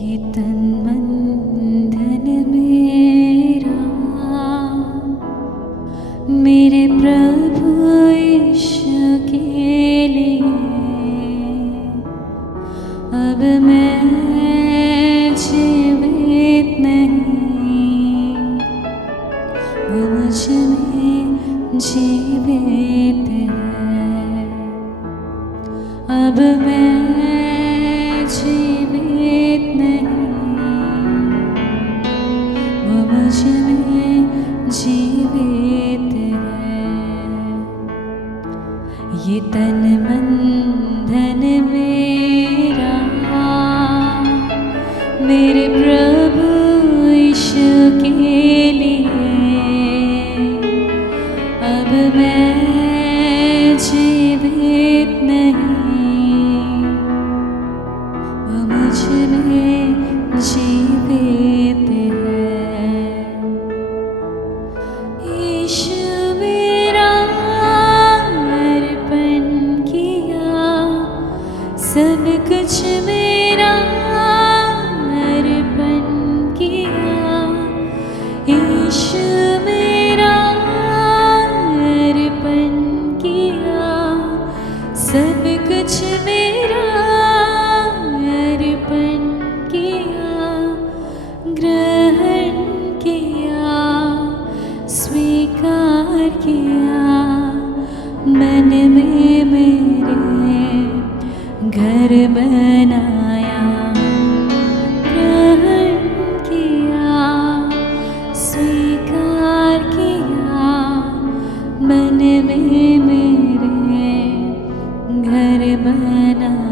ये तन मन धन मेरा मेरे प्रभु यीशु के लिए अब मैं जीवित नहीं, वो मुझ में जीवित है। अब मैं जीवित नहीं, वो मुझ में जीवित है। ये तन मन धन मेरा मेरे प्रभु यीशु के लिए अब मैं जीवित नहीं, वो मुझ में जीवित है। यीशु मेरा अर्पण किया, सब कुछ मेरा अर्पण किया। यीशु मेरा अर्पण किया, सब कुछ मेरा अर्पण किया। ग्रहण किया, स्वीकार किया, मन में मेरे घर बनाया। ग्रहण किया, स्वीकार किया, मन में मेरे घर बनाया।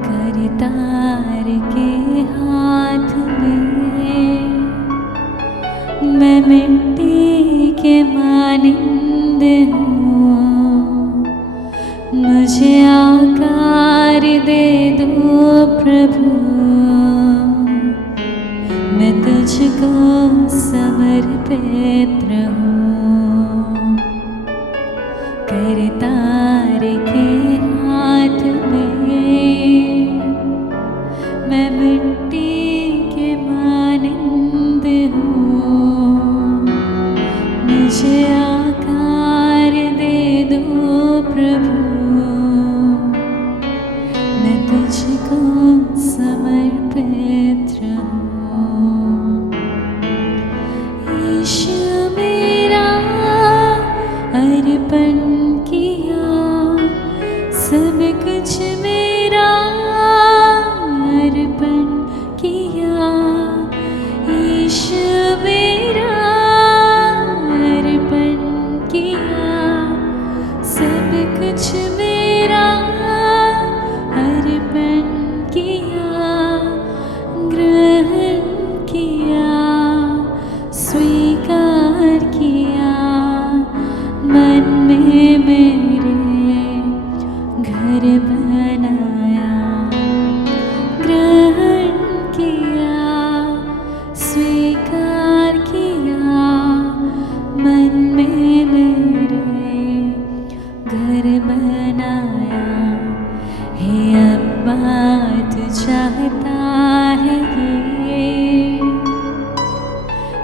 करतार के हाथ में मैं मिट्टी के मानिंद हूँ। मुझे आकार दे दो प्रभु, मैं तुझको समर्पित रहूँ। करतार के हाथ में मैं मिट्टी के मानिंद हूँ। मुझे आकार दे दो प्रभु, मैं तुझको समर्पित रहूँ। यीशु मेरा अर्पण किया, सब कुछ मेरा अर्पण किया। यीशु मेरा अर्पण किया, सब कुछ मेरा अर्पण किया। ग्रहण किया, स्वीकार किया, मन में मेरे घर बनाया। ग्रहण किया, स्वीकार किया, मन में मेरे घर बनाया। हे अब्बा तू चाहता है ये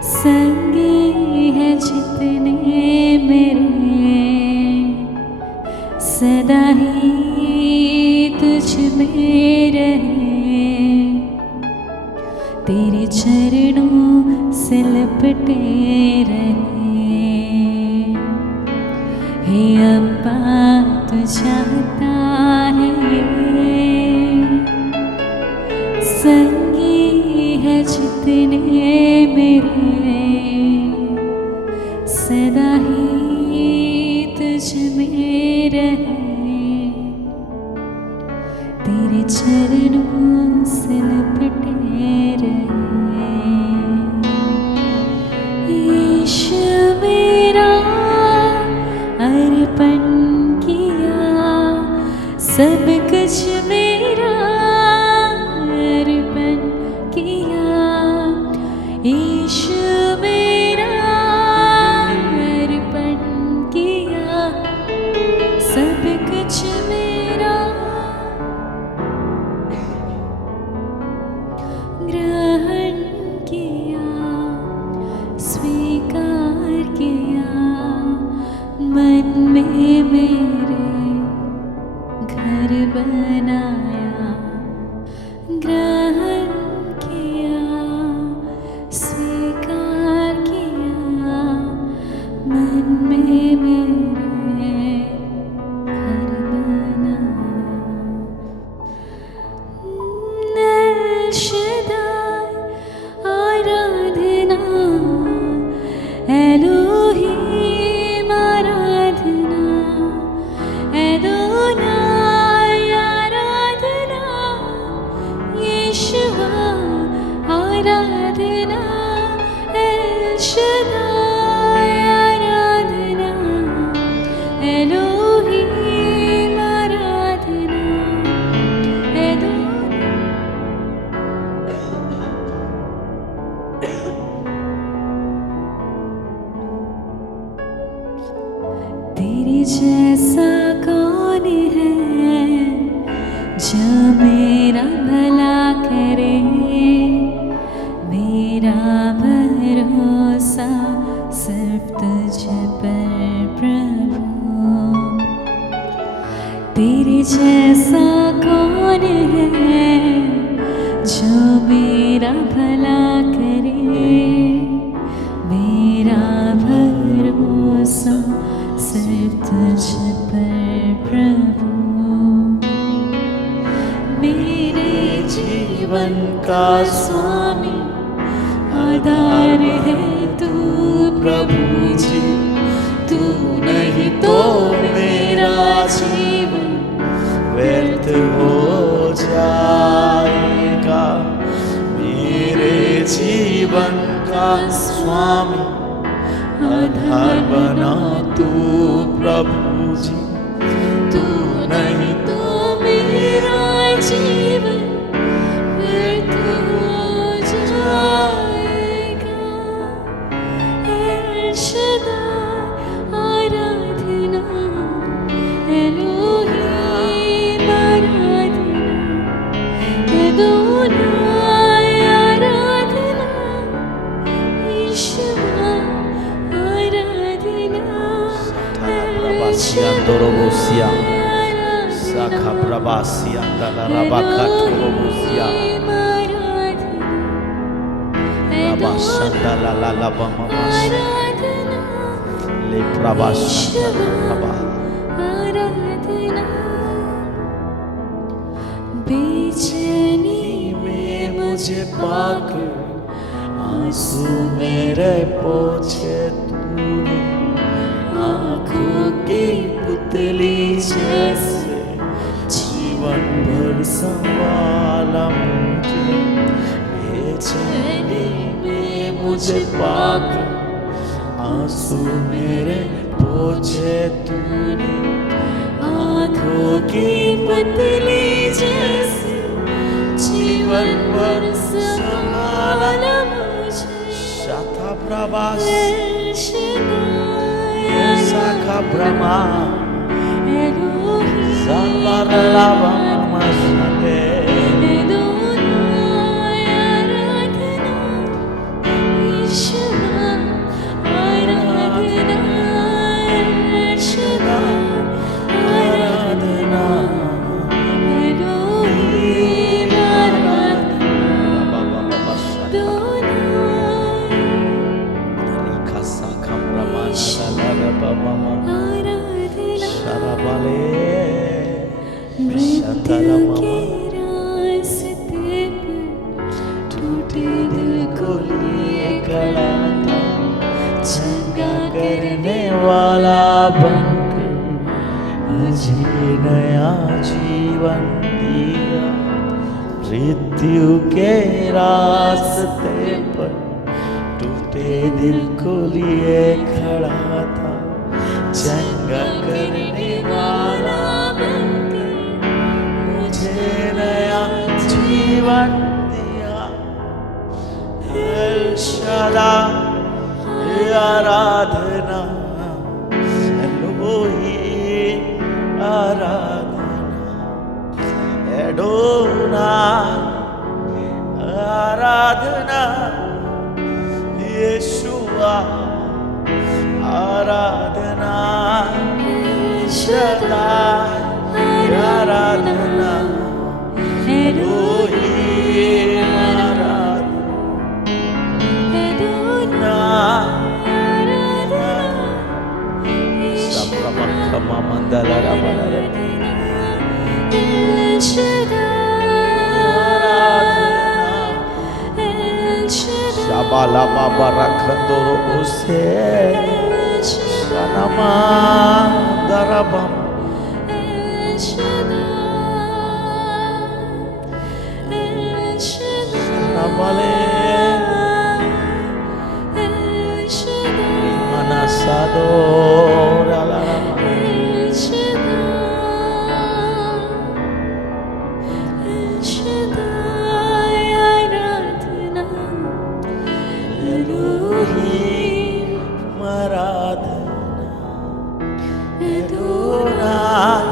संगी है जितने मेरे, सदा ही तुझ में रहे। तेरे चरणों से लिपटे रहे। हे अब्बा तू चाहता है ये संगी है जितने मेरे, सदा ही तुझ में रहे। तेरे चरणों से लिपटे रहे। सब कुछ मेरा अर्पण किया, यीशु मेरा अर्पण किया, सब कुछ मेरा ग्रहण किया, स्वीकार किया, मन में मेरे घर बनाया, ग्रहण किया, स्वीकार किया, मन में मेरे घर बनाया। एल शदाई आराधना, एलोहीम आराधना, एदोनाई आराधना, यीशुआ आराधना, एल शदाई आराधना, एलोहीम आराधना, तेरे जैसा कौन है जो मेरा भला करे, मेरा भरोसा सिर्फ तुझ पर प्रभु। तेरे जैसा कौन है जो मेरा भला करे, मेरा भरोसा सिर्फ तुझ पर प्रभु। मेरे जीवन का स्वामी आधार है तू प्रभु जी, तू नहीं तो मेरा जीवन व्यर्थ हो जाएगा। मेरे जीवन का स्वामी आधार बना तू प्रभु जी, तू नहीं तो मेरा जीवन व्यर्थ हो जाएगा। एल शदाई आराधना, एलोहीम आराधना, एदोनाई आराधना, यीशुआ आराधना, El Torobosia, Shaddai Saka Prabasia, Rabaka Torobosia, Rabashanda la Bamamas, Le Prabashanda Rabba. बेचैनी में मुझे पाकर आंसू मेरे पोछे तूने, आंखों की पुतली जैसे जीवन भर संभाला मुझे। बेचैनी में मुझे पाकर आंसू मेरे पोछे तूने, आंखों की पुतली जैसे जीवन भर संभाला मुझे। शाखा Prabhas Saka Brahma Zambara Masande एदोनाई आराधना, यीशुआ आराधना, एल शदाई आराधना, एलोहीम आराधना, Saka Brahma Sharabale मृत्यु के रास्ते पर टूटे दिल को लिए खड़ा था, चंगा करने वाला बनकर मुझे नया जीवन दिया। मृत्यु के रास्ते पर टूटे दिल को लिए खड़ा था, चंगा करने वाला बनकर जीवन दिया। एल शादाई आराधना, एलोही आराधना, एडोनाई आराधना, यीशुआ आराधना, शादाई आराधना, एलोहीम आराधना, Sabrabakama mandala rabalala, Shabalama barakandoro ose, Shanama darabam, Shanabale, Manasado ralarama, Elohim आराधना, Adonai,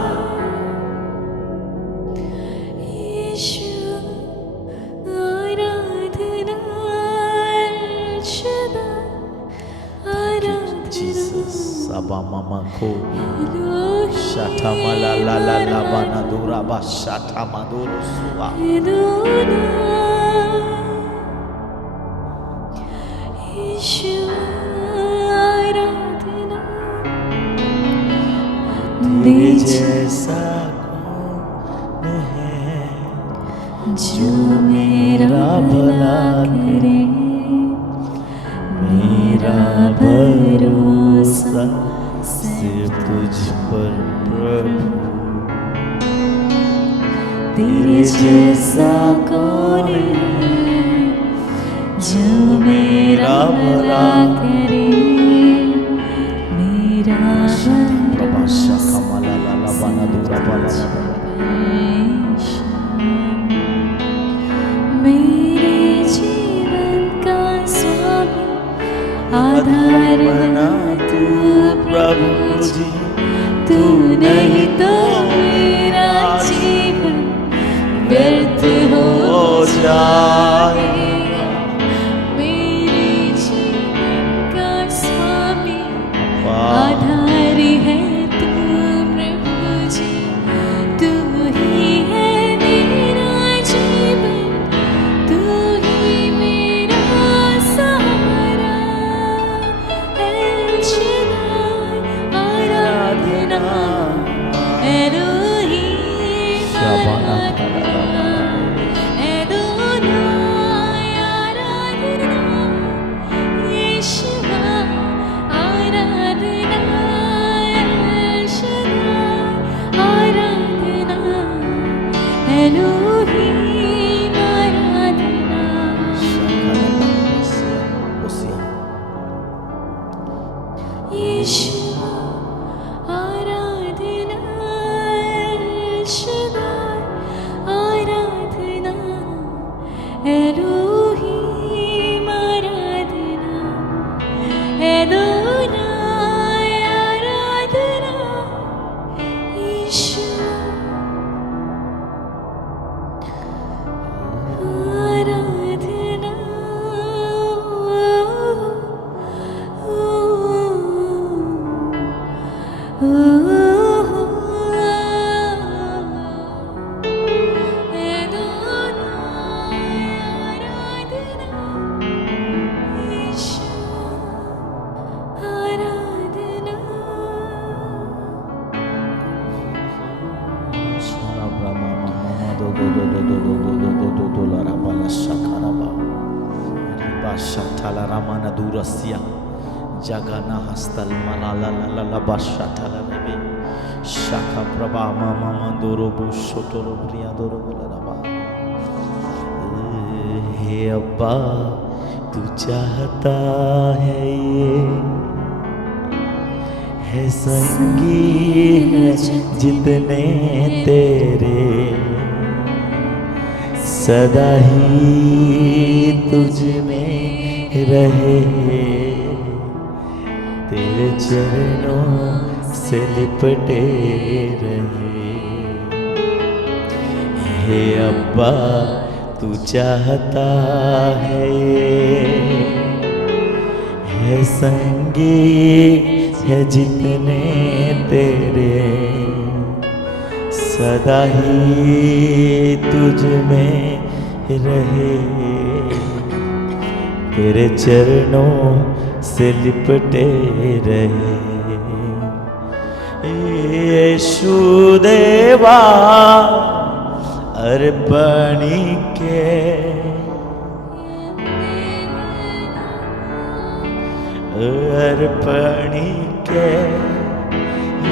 Jesus, Sabamamako, Shatamalala Banadura Bashatamaduru Suva, तेरे जैसा कौन है जो मेरा भला करे, मेरा भरोसा सिर्फ तुझ पर प्रभु। तेरे जैसा कौन है जो मेरा भला करे, मेरा भरोसा मेरे जीवन का स्वामी आधार बना तू प्रभु जी, तू नहीं तो मेरा जीवन व्यर्थ हो जाए। मेरे जीवन का स्वामी आधार है तू प्रभु जी, तू ही है मेरा जीवन, तू ही मेरा सहारा। एल शादाई आराधना, एलोहीम आराधना, एडोनाई आराधना, यीशुआ आराधना, एल शादाई आराधना, एलोहीम आराधना। यीशुआ आराधना, एल शादाई आराधना, एलोहीम आराधना, एडोनाई आराधना, यीशुआ आराधना। Jagana hastal malala la la bashatala rebe shaka prabha mama mandoro bushotoro priyadoro bolaraba हे अब्बा तू चाहता है ये है संगी है जितने तेरे सदा ही तुझ में रहे, तेरे चरणों से लिपटे रहे। हे अब्बा तू चाहता है संगी है जितने तेरे, सदा ही तुझ में रहे, तेरे चरणों से लिपटे रहे। यीशु देवा अर्पणी के, अर्पणी के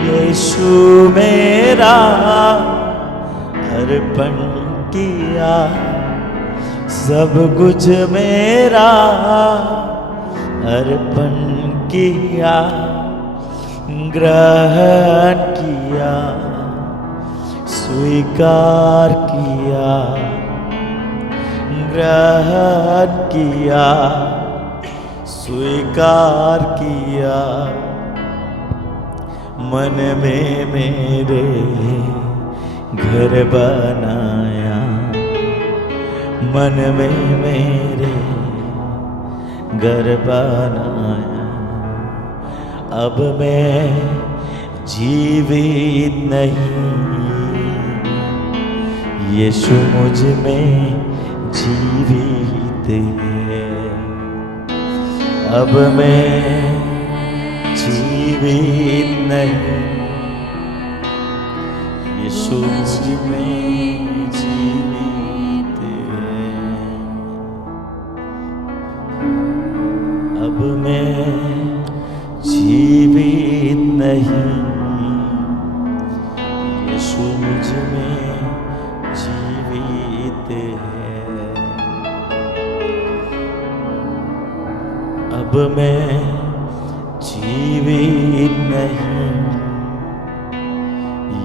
यीशु मेरा अर्पण किया, सब कुछ मेरा अर्पण किया, ग्रहण किया, स्वीकार किया, ग्रहण किया, स्वीकार किया। मन में मेरे घर बनाया, मन में मेरे घर बनाया। अब मैं जीवित नहीं, यीशु मुझ में जीवित है। अब मैं जीवित नहीं, यीशु मुझ में जीवित है। अब मैं जीवित नहीं, यीशु मुझ में जीवित है। अब मैं जीवित नहीं,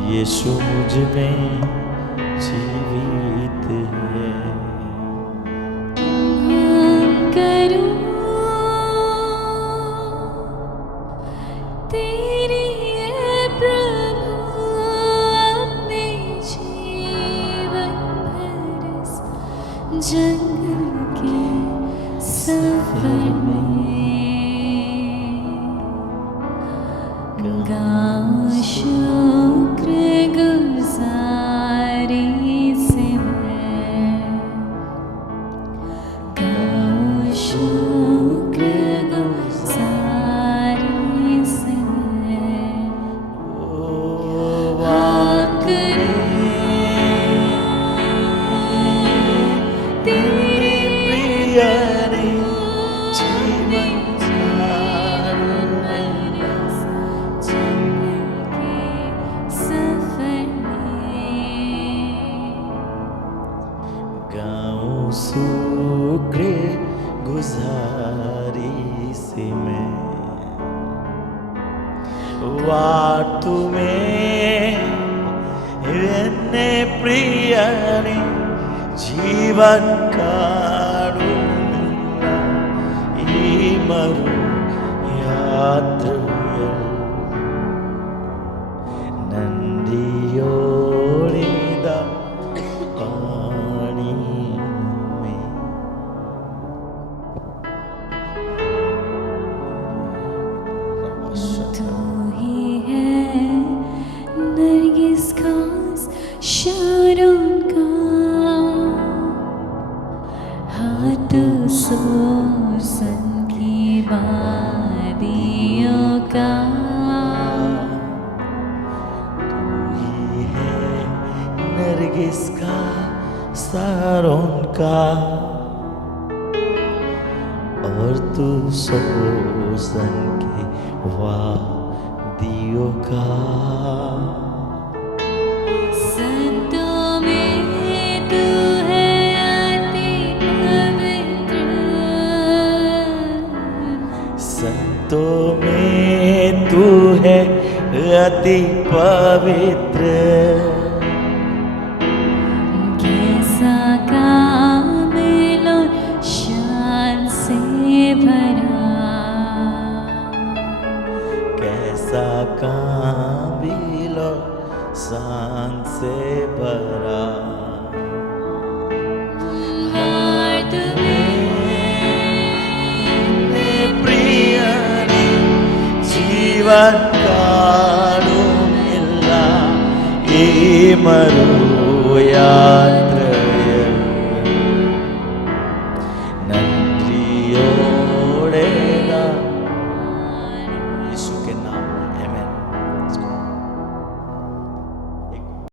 यीशु मुझ में जीवित है। करूं तेरी है प्रभु अपने जीवन भर इस जंगल के सफर में। गाऊं शुक्र गुज़ारी से मैं, गाऊं शुक्र गुज़ारी से मैं। तेरे प्रिय ने जीवन गाऊं शुक्र गुज़ारी से मैं। वाटू में एने प्रियने जीवन काढू मिला ई मरु यात्रा नंदियोड़िद पानी में। तू ही है नरगिस खास शारों का, हाथ सोसन की वादियों का। नरगिस का सारों का, और तू सोसन के वादियों का। संतों में तू है अति पवित्र, संतों में तू है अति पवित्र। कैसा का भरा हाथ में प्रियने जीवन कालुमिल्ला ई मरु यात्रा